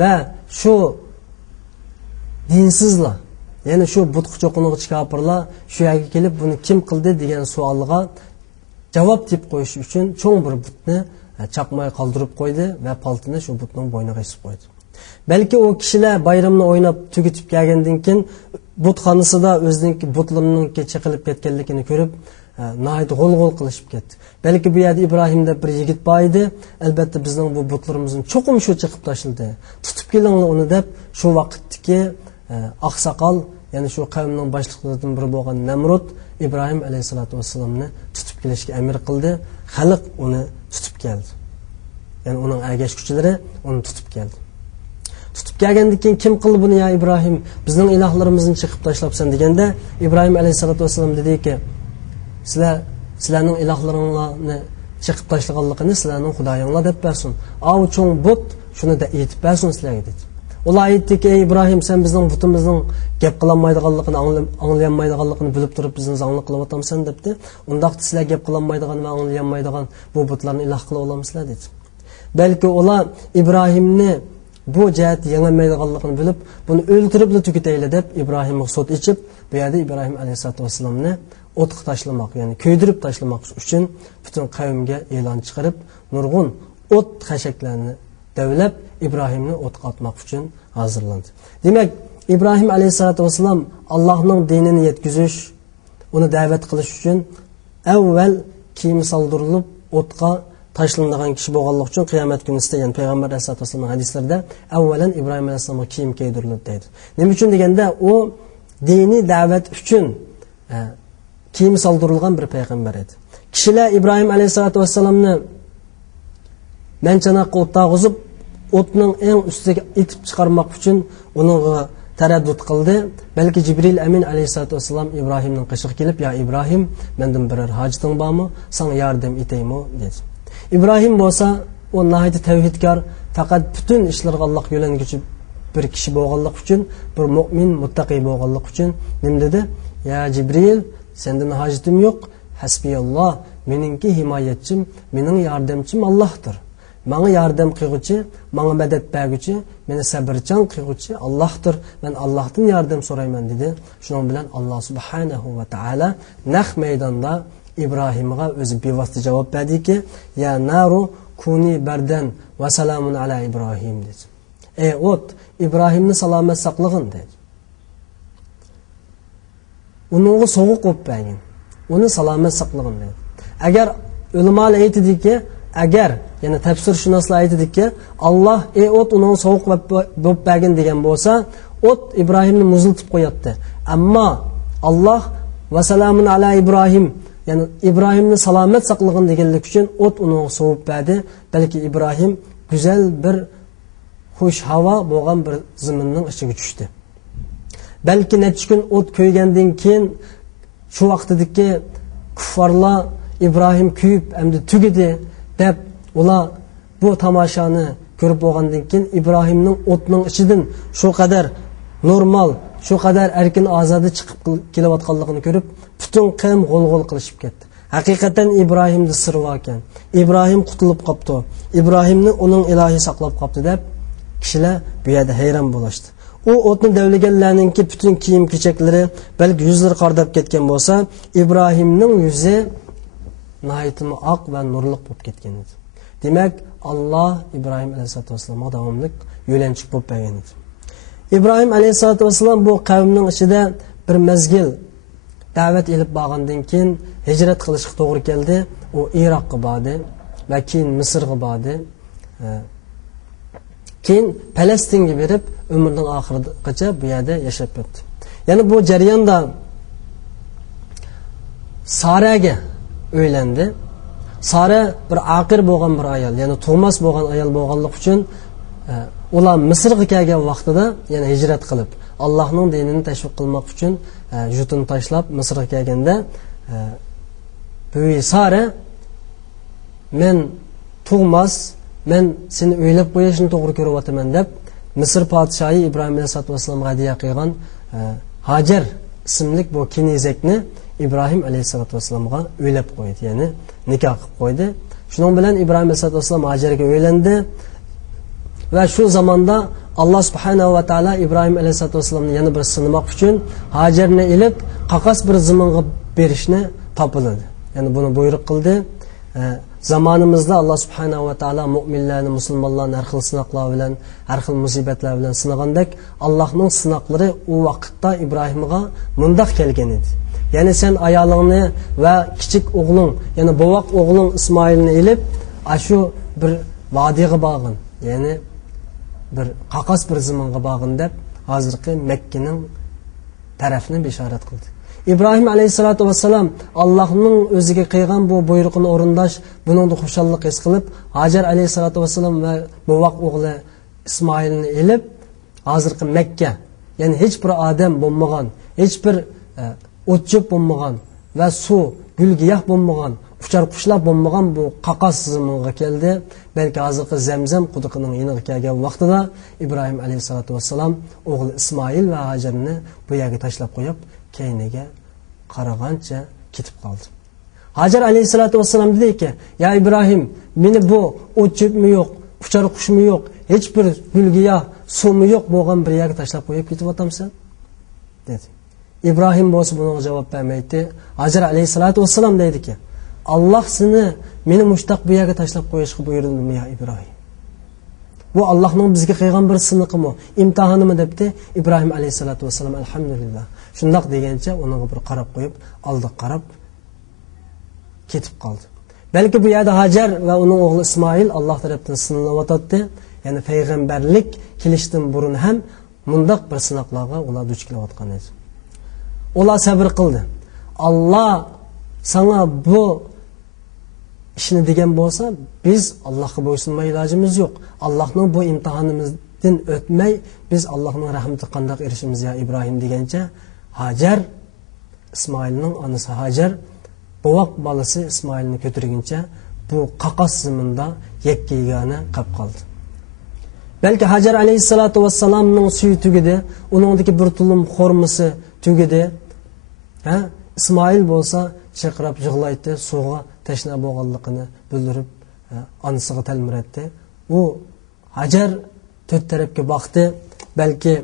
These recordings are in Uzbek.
va shu dinsizlar, ya'ni shu butqa cho'qinuvchi kofirlar shu yerga kelib buni kim qildi degan savolga javob deb qo'yish uchun cho'ng bir butni chaqmay qoldirib qo'ydi va paltini shu butning bo'yniga esib qo'ydi. Balki o kishilar bayramni o'ynab tugitib kelgandan keyin butxonasida o'zining butlarining chiqilib ketganligini ko'rib, nahayt g'ol-g'ol qilishib ketdi. Balki bu yerda Ibrohim deb bir yigit bor edi, albatta bizning bu butlarimizni cho'qim shu chiqib tashildi. Tutib kelinglar uni deb shu vaqtdagi oqsoqol, ya'ni shu qavmning boshliqlaridan biri bo'lgan Namrud Ibrohim alayhisolatu vassalamni tutib kelishga amr qildi. Xalq uni tutib keldi. Ya'ni uning ergashuvchilari uni tutib keldi. Tutib kelgandan keyin kim qildi buni ya Ibrohim? Bizning ilohlarimizni chiqib tashlabsan deganda Ibrohim alayhisolatu vassalam dediki, sizlarning ilohlaringlarni chiqib tashlaganligini sizlarning xudoyinglar deb bersin. Av cho'ng but shuni da aytib bersin sizlarga dedi. Ular aytdiki, ey Ibrohim, sen bizning butimizning gap qilolmaydiganligini, anglayolmaydiganligini bilib turib bizni zangli qilib o'tamsan debdi. Undaqda sizlar gap qilolmaydigan va anglayolmaydigan bu butlarni iloh qilib olamsizlar dedi. Balki ular Ibrohimni bu jihat yengilmaydiganligini bilib, buni o'ltirib tugitayli deb Ibrohimga sud ichib, bu yerda Ibrohim alayhisolatu vassalamni o'tqa tashlamoq, ya'ni kuydirib tashlamoq uchun butun qavmga e'lon chiqarib, nurg'un o't xashaklarni davlab Ibrohimni o'tqa atmoq uchun hozirlandi. Demak, Ibrohim alayhisolatu vassalam Allohning dinini yetkazish, uni da'vat qilish uchun avval kiyim soldirilib o'tqa tashlanadigan kishi bo'lganlik uchun qiyomat kunida, ya'ni payg'ambar alayhisolatu vassalam hadislarda avvalan Ibrohim alayhisolamga kiyim kiydirildi deydi. Nima uchun deganda, u diniy da'vat uchun kiyim soldirilgan bir payg'ambar edi. Kishilar Ibrohim alayhisolatu vassalamni manchanoqqa o'tag'izib, o'tning eng ustiga itib chiqarmoq uchun uningga taraddud qildi. Balki Jibril amin alayhisolatu vassalam Ibrohimning qishiga kelib, "Ya Ibrohim, mendan biror hojiting bormi? Sana yordam etaymi?" dedi. Ibrohim bo'lsa, u nihoyat tavhidkor, faqat butun ishlarga Alloh yo'llanguchi bir kishi bo'lganlik uchun, bir mu'min, muttaqi bo'lganlik uchun nima dedi? "Ya Jibril, sendan hojitim yo'q. Hasbiyalloh, meningki himoyatchim, mening yordamchim Allohdir. Menga yordam qilguvchi, menga madad berguvchi, meni sabrchan qilguvchi Allohdir. Men Allohdan yordam so'rayman" dedi. Shuning bilan Alloh subhanahu va taolo naq maydonda Ibrohimga o'zi bevosita javob berdiki, "Ya naru kuni bardan va salamun ala Ibrohim" dedi. Ey o't, Ibrohimni salomat saqlag'in dedi. Uningga sovuq qo'yib bergin. Uni salomat saqlag'in dedi. Agar ulamolar aytdiki, agar yana tafsirshunoslar aytdiki, Alloh ey o't uning sovuq bo'lib bergin degan bo'lsa, o't Ibrohimni muzlatib qo'yapti. Ammo Alloh va salamun ala Ibrohim, ya'ni Ibrohimni salomat saqlag'in deganlik uchun o't uni sovib berdi. Balki Ibrohim go'zal bir xush havo bo'lgan bir zaminning ichiga tushdi. Balki necha kun o't ko'ygandan keyin shu vaqtdagi kuffarlar Ibrohim kuyib endi tugidi deb ular bu tomoshani ko'rib bo'lgandan keyin Ibrohimning o'tning ichidan shu qadar normal, shu qadar erkin ozoda chiqib kelayotganligini ko'rib, butun qavm g'ol-g'ol qilishib ketdi. Haqiqatan Ibrohimda sir bor ekan. Ibrohim qutulib qopti. Ibrohimni uning ilohi saqlab qopti deb kishilar bu yerda hayron bo'lishdi. U o'tni davlaganlarningki butun kiyim-kechaklari balki yuzlari qordab ketgan bo'lsa, Ibrohimning yuzi nihoyatda oq va nurli bo'lib ketgan edi. Demak, Alloh Ibrohim alayhisolatu vasallamga davomli yo'lanchiq bo'lib bergan edi. Ibrohim alayhisolatu vasallam bu qavmning ichida bir mezgil da'vat elib borgandan keyin hijrat qilishga to'g'ri keldi. U Iroqqa bordi va keyin Misrga bordi. Keyin Falastinga berib, umrining oxirigacha bu yerda yashab o'tdi. Ya'ni bu jarayonda Saraga o'ylandi. Sara bir aqir bo'lgan bir ayol, ya'ni tug'mas bo'lgan ayol bo'lganlik uchun ular Misrga kelgan vaqtida, ya'ni hijrat qilib, Allohning dinini tashviq qilmoq uchun yurtini tashlab Misrga kelganda, bu Sara men tug'mas, men seni o'ylab qo'yishni to'g'ri ko'ryapman deb Misr podshohi Ibrohim alayhisolatu vasallamga hadiya qilgan Hajar ismli bu kenizakni Ibrohim alayhisolatu vasallamga o'ylab qo'ydi, ya'ni nikoh qilib qo'ydi. Shuning bilan Ibrohim alayhisolatu vasallam Hajarga o'ylandi va shu zamonda alloh subhanahu va taolo ibrohim alayhissalomni yana bir sinamoq uchun Hajarni ilib qaqas bir zaminga berishni topiladi. Ya'ni buni buyruq qildi. Zamonimizda alloh subhanahu va taolo mu'minlarni, musulmonlarni har xil sinoqlar bilan, har xil musibatlar bilan sinagandek, Allohning sinoqlari u vaqtda Ibrohimga mundaq kelgan edi. Ya'ni sen ayolingni va kichik o'g'ling, ya'ni bovoq o'g'ling Ismoilni ilib, ashu bir vodiyga borgin, ya'ni bir qaqas bir zamonga borgin deb hozirgi Makkaning tarafini bishorat qildi. İbrahim aleyhissalatu vesselam Allah'ın o'ziga qilgan bu buyruqni o'rindash, buningda xushallik his qilib, Hajar aleyhissalatu vesselam va bovoq o'g'li Ismoilni ilib, hozirgi Makka, ya'ni hech bir odam bo'lmagan, hech bir o'tchib bo'lmagan va suv, gul-giyoh bo'lmagan, uchar qushlar bo'lmagan bu qaqas zamonga keldi. Balki hozirgi Zamzam quduqining yeniga kelgan vaqtida İbrahim aleyhissalatu vesselam o'g'li Ismoil va Hajarni bu yerga tashlab qo'yib, keyniga qaragancha ketib qoldi. Hajar aleyhissalatu vesselam dediki, ya İbrahim, meni bu o'tchibmi yo'q, uchar qushmi yo'q, hech bir gul-giyoh, suvmi yo'q bo'lgan bir yerga tashlab qo'yib ketib o'tamsan? dedi. İbrahim bo'lsa bunga javob bermaydi. Hajar aleyhissalatu vesselam deydiki, Alloh seni meni mushtaq bu yerga tashlab qo'yishga buyurdimi ya İbrahim? Bu Allohning bizga qilgan bir siniqimi, imtihonimi debdi. İbrahim aleyhissalatu vesselam elhamdülillah. Shundoq degancha uning bir qarab qo'yib, oldiga qarab ketib qoldi. Balki bu yerda Hajar va uning o'g'li Ismoil Alloh tarafdan sinovatdi. Ya'ni payg'ambarlik kelishdan burun ham mundaq bir sinoqlarga ular duch kelayotgan edi. Ular sabr qildi. Alloh sana bu ishni degan bo'lsa, biz Allohga bo'ysunmay ilojimiz yo'q. Allohning bu imtihonimizdan o'tmay biz Allohning rahmatiga qanday erishimiz ya İbrahim degancha Hajar, Ismoilning onasi Hajar bovoq bolasi Ismoilni ko'targuncha bu qaqas zaminda yakka yegona qolib qoldi. Balki Hajar aleyhissalatu vesselamning suyi tugidi, uningdagi bir tulum xormisi tugidi. Ismoil bo'lsa chaqirib yig'laydi, suvga tashna bo'lganligini bildirib, onasiga talmiratdi. U Hajar to'rt tarafga boqdi. Balki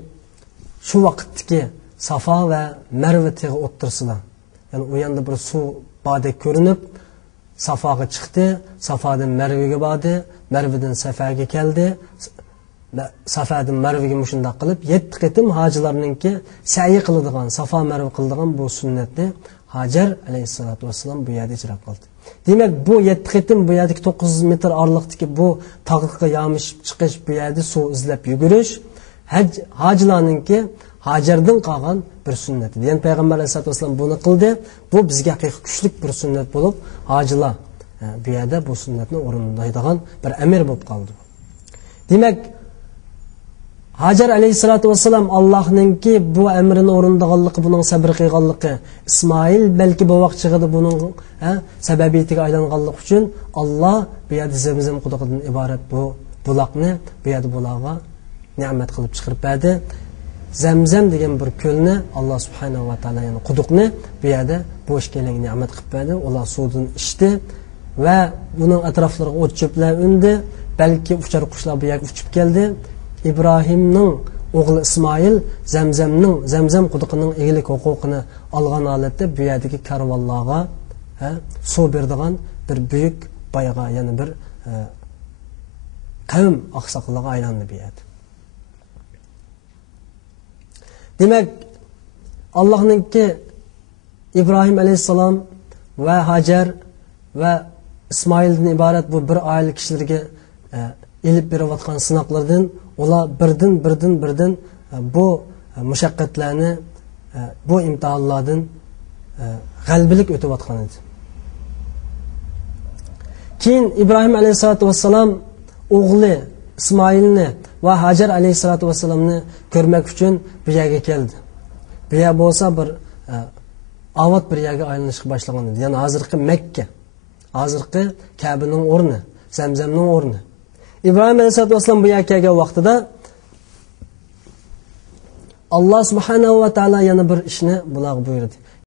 shu vaqtdagi Safa va Marva tog'i o'ttirsida, ya'ni u yanda bir suv bordek ko'rinib, Safaga chiqdi, Safadan Marvaga bordi, Marvadan Safaga keldi. Safadan Marvaga mushunda qilib 7 qitim hojilarningki sa'i qiladigan, Safa Marva qiladigan bu sunnatni Hajar aleyhissalatu vesselam bu yerda ijro qildi. Demak, bu 7 qitim bu yerdagi 900 metr oraliqdagi bu tog'ga yamishib chiqish, bu yerda suv izlab yugurish hojilarningki Hajardan qolgan bir sunnat. Yani Peygamber aleyhissalatu vesselam bunu qildi. Bu bizga haqiqiy kuchli bir sunnat bo'lib, hojilar bu yerda bu sunnatni o'rindaydigan bir amir bo'lib qoldi. Demak, Hajar aleyhissalatu vesselam Allohningki bu amrini o'rindaganligi, buning sabr qilganligi, Ismoil balki bovoq chig'ida buning sababiyatiga aylanganligi uchun Alloh bu yerda Zamzam quduqidan iborat bu buloqni bu yerda buloqqa ne'mat qilib chiqarib berdi. Zamzam degan bir ko'lni Alloh subhanahu va taolo yani quduqni bu yerda bo'sh kelgan ne'mat qilib berdi. Ular suvdan ichdi va buning atroflariga o't cho'plar undi. Balki uchar qushlar bu yerga uchib keldi. İbrahimning o'g'li Ismoil Zamzam quduqining egilik huquqini olgan holatda bu yerdagi karvonlarga suv beradigan bir buyuk boyga, ya'ni bir qavm oqsoqliga aylandi bu yerda. Demak, Allohningki İbrahim aleyhissalom va Hajar va Ismoildan iborat bu bir oila kishilarga ilib berayotgan sinoqlardan ular birdan bu mushaqqatlarni, bu imtihonlardan g'albilik o'tayotgan edi. Keyin İbrahim aleyhissalatu vesselam o'g'li Ismoilni va Hajar aleyhissalatu vesselamni ko'rmak uchun bu yerga keldi. Bu yer bo'lsa bir avod bir yerga aylanishga boshlagan edi. Ya'ni hozirgi Makka, hozirgi Ka'baning o'rni, Zamzamning o'rni. İbrahim aleyhissalatu vesselam bu yerga kelgan vaqtida Alloh subhanahu va taolo yana bir ishni bularga buyurdi.